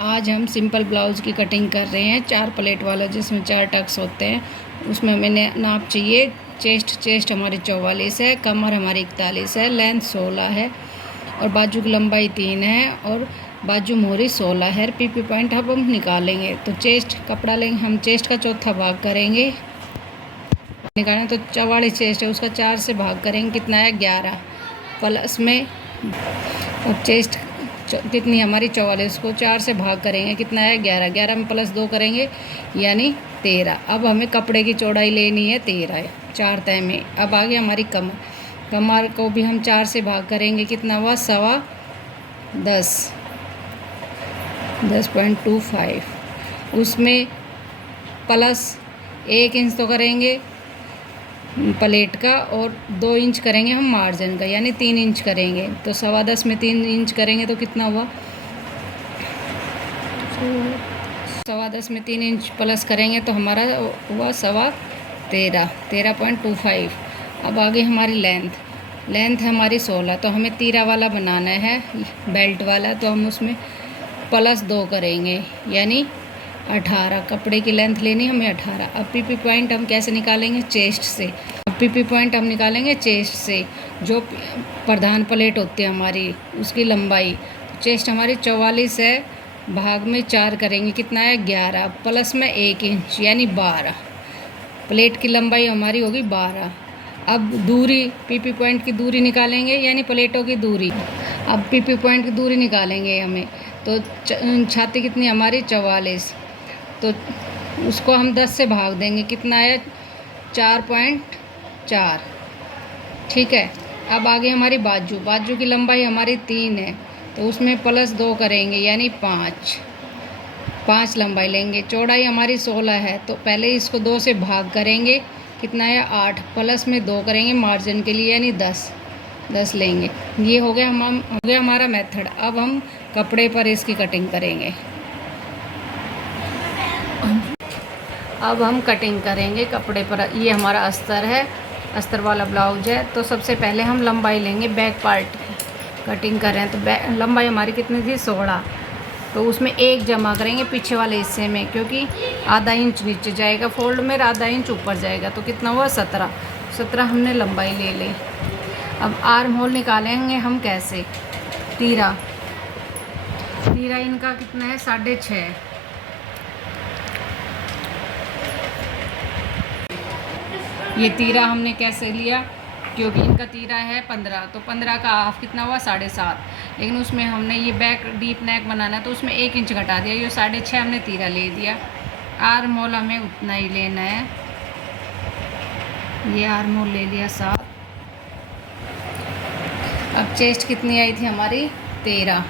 आज हम simple blouse की कटिंग कर रहे हैं 4 प्लेट वाला, जिसमें 4 टक्स होते हैं। उसमें मैंने नाप चाहिए चेस्ट हमारी 44 है, कमर हमारी 41 है, लेंथ 16 है और बाजू की लंबाई 3 है और बाजू मोहरी 16 है। पीपी पॉइंट अब हम निकालेंगे। तो चेस्ट कपड़ा लेंगे, हम चेस्ट का चौथा भाग करेंगे। निकालें तो 44 चेस्ट है, उसका 4 से भाग करेंगे, कितना है 11 प्लस में। और चेस्ट कितनी हमारी 44, उसको 4 से भाग करेंगे, कितना है 11 में प्लस 2 करेंगे यानी 13। अब हमें कपड़े की चौड़ाई लेनी है 13 है 4 तय में। अब आगे हमारी कमर को भी हम 4 से भाग करेंगे, कितना हुआ 10.25। उसमें प्लस 1 इंच तो करेंगे प्लेट का और 2 इंच करेंगे हम मार्जिन का, यानी 3 इंच करेंगे। तो 10.25 में 3 इंच करेंगे तो कितना हुआ 10.25 में 3 इंच प्लस करेंगे तो हमारा हुआ 13.25। अब आगे हमारी लेंथ हमारी 16, तो हमें तीरा वाला बनाना है बेल्ट वाला, तो हम उसमें प्लस 2 करेंगे यानी 18। कपड़े की लेंथ लेनी हमें 18। अब पीपी पॉइंट हम कैसे निकालेंगे चेस्ट से। अब पीपी पॉइंट हम निकालेंगे चेस्ट से, जो प्रधान प्लेट होती है हमारी उसकी लंबाई। चेस्ट हमारी 44 है, भाग में 4 करेंगे, कितना है 11 प्लस में 1 इंच यानी 12। प्लेट की लंबाई हमारी होगी 12। अब दूरी पीपी पॉइंट की दूरी निकालेंगे यानी प्लेटों की दूरी। अब पीपी पॉइंट की दूरी निकालेंगे हमें, तो छाती कितनी हमारी 44, तो उसको हम 10 से भाग देंगे, कितना है 4.4। ठीक है। अब आगे हमारी बाजू की लंबाई हमारी 3 है, तो उसमें प्लस 2 करेंगे यानी 5 लंबाई लेंगे। चौड़ाई हमारी 16 है, तो पहले इसको 2 से भाग करेंगे, कितना है 8 प्लस में 2 करेंगे मार्जिन के लिए यानी 10 लेंगे। ये हो गया हमारा मेथड। अब हम कपड़े पर इसकी कटिंग करेंगे। अब हम कटिंग करेंगे कपड़े पर। ये हमारा अस्तर है, अस्तर वाला ब्लाउज है। तो सबसे पहले हम लंबाई लेंगे, बैक पार्ट कटिंग कर रहे हैं तो लंबाई हमारी कितनी थी 16, तो उसमें 1 जमा करेंगे पीछे वाले हिस्से में, क्योंकि आधा इंच नीचे जाएगा फोल्ड में, आधा इंच ऊपर जाएगा, तो कितना हुआ 17 हमने लंबाई ले ली। अब आर्म होल निकालेंगे हम कैसे। तीरा इनका कितना है 6.5। ये तीरा हमने कैसे लिया, क्योंकि इनका तीरा है 15, तो 15 का हाफ कितना हुआ 7.5। लेकिन उसमें हमने ये बैक डीप नेक बनाना, तो उसमें 1 इंच घटा दिया, ये 6.5 हमने तीरा ले दिया। आर्म होल हमें उतना ही लेना है, ये आर्म होल ले लिया 7। अब चेस्ट कितनी आई थी हमारी 13,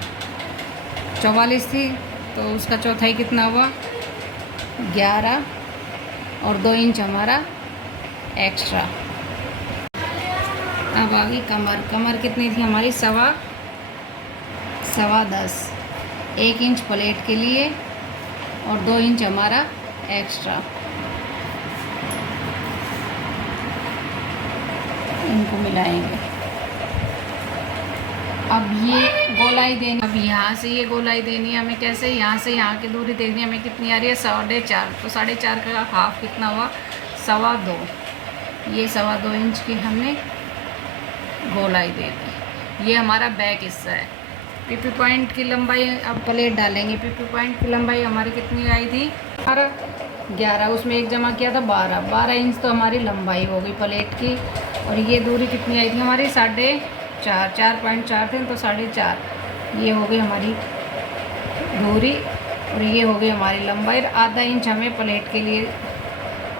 44 थी, तो उसका चौथाई कितना हुआ 11 और 2 इंच हमारा एक्स्ट्रा। अब आगे कमर कितनी थी हमारी 10.25, 1 इंच प्लेट के लिए और 2 इंच हमारा एक्स्ट्रा। इनको मिलाएंगे। अब ये गोलाई देनी, अब यहाँ से ये गोलाई देनी है हमें कैसे, यहाँ से यहाँ की दूरी देखनी है हमें कितनी आ रही है 4.5, तो 4.5 का हाफ कितना हुआ 2.25। ये 2.25 इंच की हमने गोलाई दे दी। ये हमारा बैक हिस्सा है। पीपी पॉइंट की लंबाई अब प्लेट डालेंगे। पीपी पॉइंट की लंबाई हमारी कितनी आई थी 11, उसमें 1 जमा किया था 12 इंच, तो हमारी लंबाई हो गई प्लेट की। और ये दूरी कितनी आई थी हमारी 4.4 थे, तो 4.5 ये हो गई हमारी दूरी और ये हो गई हमारी लंबाई। आधा इंच हमें प्लेट के लिए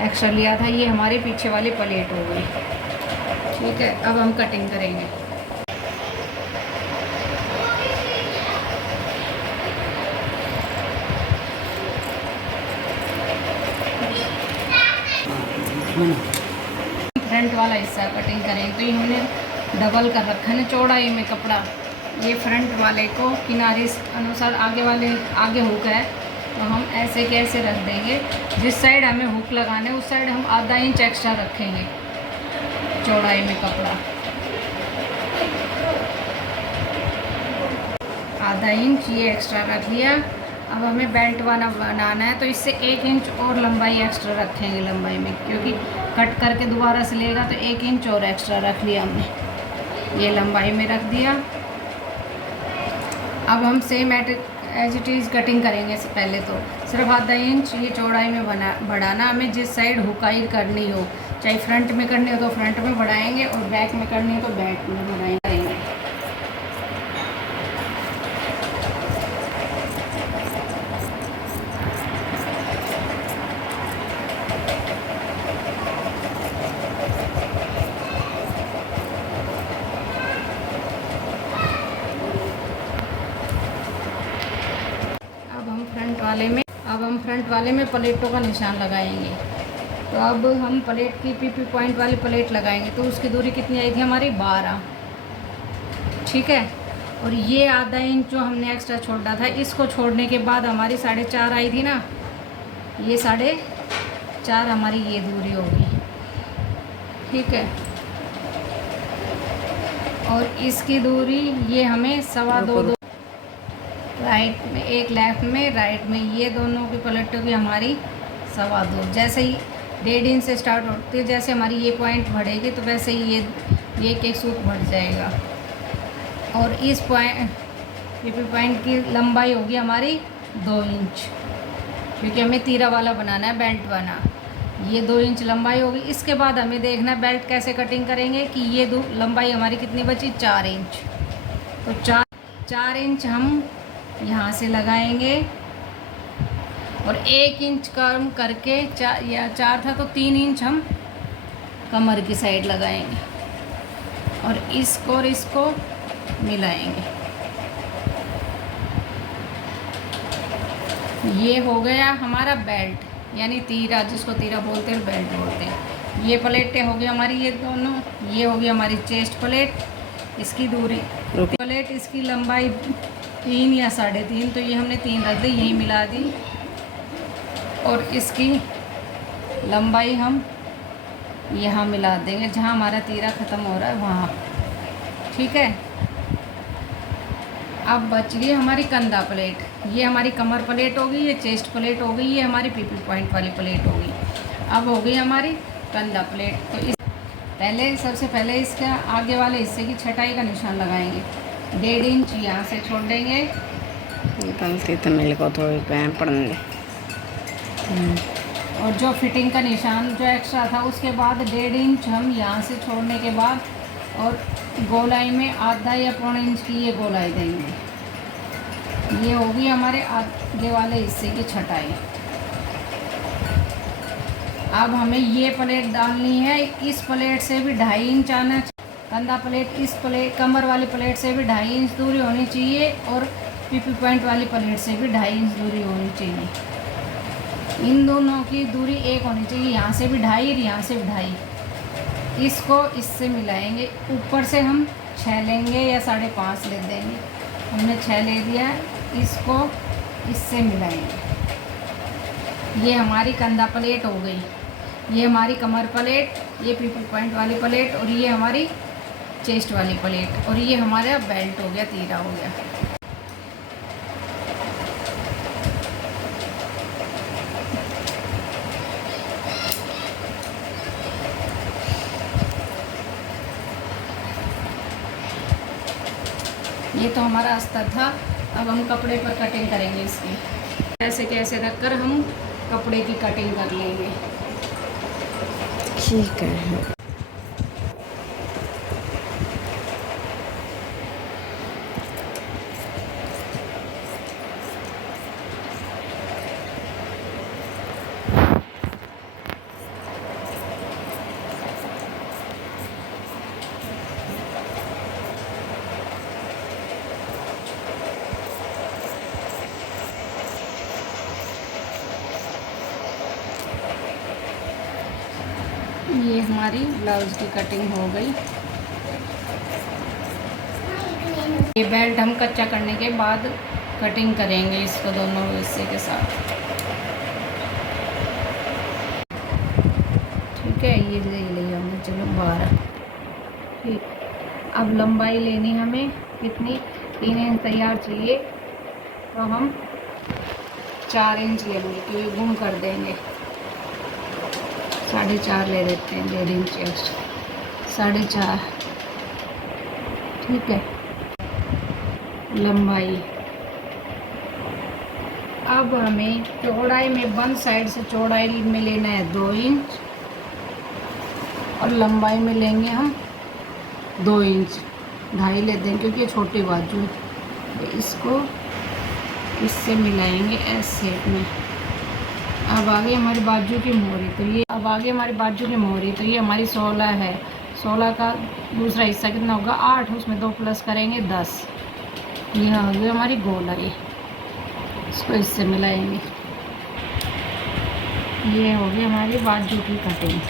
एक्स्ट्रा लिया था, ये हमारे पीछे वाली प्लेट हो गई। ठीक है। अब हम कटिंग करेंगे। फ्रंट वाला हिस्सा कटिंग करें, तो ये हमने डबल कर रखा है चौड़ाई में कपड़ा। ये फ्रंट वाले को किनारे अनुसार आगे हुक है, तो हम ऐसे कैसे रख देंगे, जिस साइड हमें हुक लगाना है उस साइड हम आधा इंच एक्स्ट्रा रखेंगे चौड़ाई में कपड़ा, आधा इंच ये एक्स्ट्रा रख लिया। अब हमें बेल्ट वाला बनाना है, तो इससे 1 इंच और लंबाई एक्स्ट्रा रखेंगे लंबाई में, क्योंकि कट करके दोबारा सिलेगा तो 1 इंच और एक्स्ट्रा रख लिया हमने, ये लंबाई में रख दिया। अब हम same as it is cutting करेंगे। से पहले तो सिर्फ आधा इंच ये चौड़ाई में बढ़ाना हमें, जिस साइड हुकाई करनी हो, चाहे फ्रंट में करनी हो तो फ्रंट में बढ़ाएंगे और बैक में करनी हो तो बैक में बढ़ाएंगे। अब हम फ्रंट वाले में प्लेटों का निशान लगाएंगे। तो अब हम प्लेट की पीपी पॉइंट वाली प्लेट लगाएंगे, तो उसकी दूरी कितनी आई थी हमारी 12, ठीक है। और ये आधा इंच जो हमने एक्स्ट्रा छोड़ा था, इसको छोड़ने के बाद हमारी 4.5 आई थी ना, ये 4.5 हमारी ये दूरी होगी, ठीक है। और इसकी दूरी ये हमें 2.25 राइट में, एक लेफ्ट में राइट में, ये दोनों की प्लेटों की हमारी 2.25। जैसे ही 1.5 इंच से स्टार्ट होती है, जैसे हमारी ये पॉइंट बढ़ेगी तो वैसे ही ये एक सूत बढ़ जाएगा। और इस पॉइंट की लंबाई होगी हमारी 2 इंच, क्योंकि हमें तीरा वाला बनाना है, बेल्ट बना। ये 2 इंच लंबाई होगी। इसके बाद हमें देखना है बेल्ट कैसे कटिंग करेंगे कि ये लंबाई हमारी कितनी बची, 4 इंच। तो 4 इंच हम यहाँ से लगाएंगे और 1 इंच कम करके 4 था तो 3 इंच हम कमर की साइड लगाएंगे और इसको मिलाएंगे। ये हो गया हमारा बेल्ट, यानी तीरा, जिसको तीरा बोलते हैं, बेल्ट बोलते हैं। ये प्लेटें होगी हमारी, ये दोनों, ये होगी हमारी चेस्ट प्लेट, इसकी दूरी प्लेट, इसकी लंबाई 3 या 3.5, तो ये हमने 3 रख दी, यही मिला दी। और इसकी लंबाई हम यहाँ मिला देंगे, जहाँ हमारा तीरा ख़त्म हो रहा है वहाँ, ठीक है। अब बच गई हमारी कंधा प्लेट, ये हमारी कमर प्लेट होगी, ये चेस्ट प्लेट होगी, ये हमारी पीपी पॉइंट वाली प्लेट होगी। अब हो गई हमारी कंधा प्लेट। तो सबसे पहले इसका आगे वाले हिस्से की छटाई का निशान लगाएंगे। 1.5 इंच यहाँ से छोड़ देंगे, गलती तो मेरे को थोड़ी पैर पड़ने। और जो फिटिंग का निशान जो एक्स्ट्रा था, उसके बाद 1.5 इंच हम यहाँ से छोड़ने के बाद और गोलाई में आधा या 1.25 इंच की ये गोलाई देंगे। ये होगी हमारे आगे वाले हिस्से की छटाई। अब हमें ये प्लेट डालनी है, इस प्लेट से भी 2.5 इंच आना, कंधा प्लेट इस प्लेट कमर वाली प्लेट से भी 2.5 इंच दूरी होनी चाहिए और पीपी पॉइंट वाली प्लेट से भी 2.5 इंच दूरी होनी चाहिए। इन दोनों की दूरी एक होनी चाहिए, यहाँ से भी 2.5 और यहाँ से भी 2.5। इसको इससे मिलाएंगे। ऊपर से हम 6 लेंगे या 5.5 ले देंगे, हमने 6 ले दिया है। इसको इससे मिलाएंगे। ये हमारी कंधा प्लेट हो गई, ये हमारी कमर प्लेट, ये पीपी पॉइंट वाली प्लेट और ये हमारी चेस्ट वाली प्लेट, और ये हमारा बेल्ट हो गया, तीरा हो गया। ये तो हमारा अस्तर था। अब हम कपड़े पर कटिंग करेंगे इसकी। ऐसे कैसे रखकर हम कपड़े की कटिंग कर लेंगे, ठीक है। ये हमारी ब्लाउज की कटिंग हो गई। ये बेल्ट हम कच्चा करने के बाद कटिंग करेंगे इसको दोनों हिस्से के साथ, ठीक है। ये ले लिया हमने, चलो 12, ठीक। अब लंबाई लेनी हमें कितनी, 3 इंच तैयार चाहिए, तो हम 4 इंच लेंगे क्योंकि गुम कर देंगे। 4.5 ले लेते हैं, 1.5 इंच एक्स्ट्रा, 4.5। ठीक है। लंबाई अब हमें चौड़ाई में वन साइड से चौड़ाई में लेना है 2 इंच और लंबाई में लेंगे हम 2 इंच, 2.5 लेते हैं क्योंकि ये छोटी बाजू है। तो इसको इससे मिलाएंगे एस शेप में। अब आगे हमारी बाजू की मोहरी, तो ये अब आगे हमारी बाजू की मोहरी, तो ये हमारी 16 है। 16 का दूसरा हिस्सा कितना होगा 8, उसमें 2 प्लस करेंगे 10। ये हो गई हमारी गोलाई, इसको इससे मिलाएंगे। ये हो गई हमारी बाजू की कटिंग।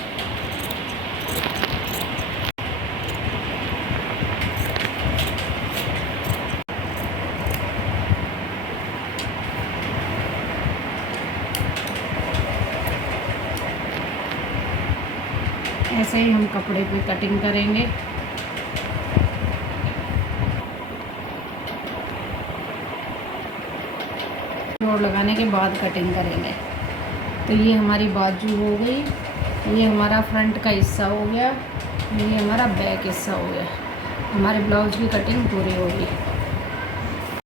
ऐसे ही हम कपड़े पे कटिंग करेंगे। जोड़ लगाने के बाद कटिंग करेंगे। तो ये हमारी बाजू हो गई, ये हमारा फ्रंट का हिस्सा हो गया, ये हमारा बैक हिस्सा हो गया। हमारे ब्लाउज की कटिंग पूरी होगी।